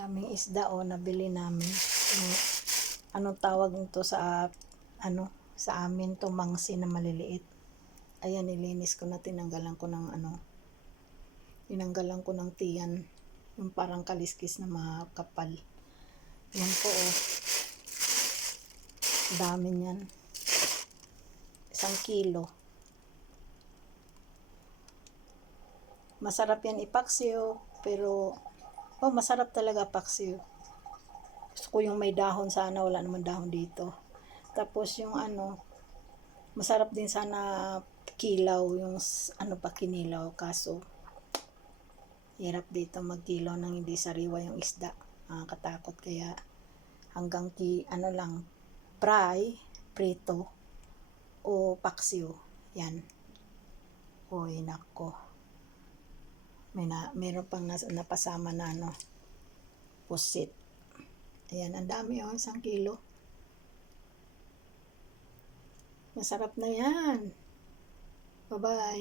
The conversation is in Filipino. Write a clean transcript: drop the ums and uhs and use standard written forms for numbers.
Daming isda o nabili namin. Anong tawag nito sa sa amin, to mangsi na maliliit. Ayan, nilinis ko na, tinanggalan ko ng tiyan, yung parang kaliskis na makapal. Yan po, oh. Dami niyan. 1 kilo. Masarap yan ipaksiw, pero masarap talaga paksiw. Gusto ko yung may dahon sana, wala naman dahon dito. Tapos yung masarap din sana kilaw, yung kinilaw, kaso hirap dito magkilaw nang hindi sariwa yung isda. Katakot, kaya hanggang lang, prito o paksiw. Yan. Uy, nako. Meron pang napasama na pusit. Ayan, ang dami, 1 kilo. Masarap na yan. Bye-bye.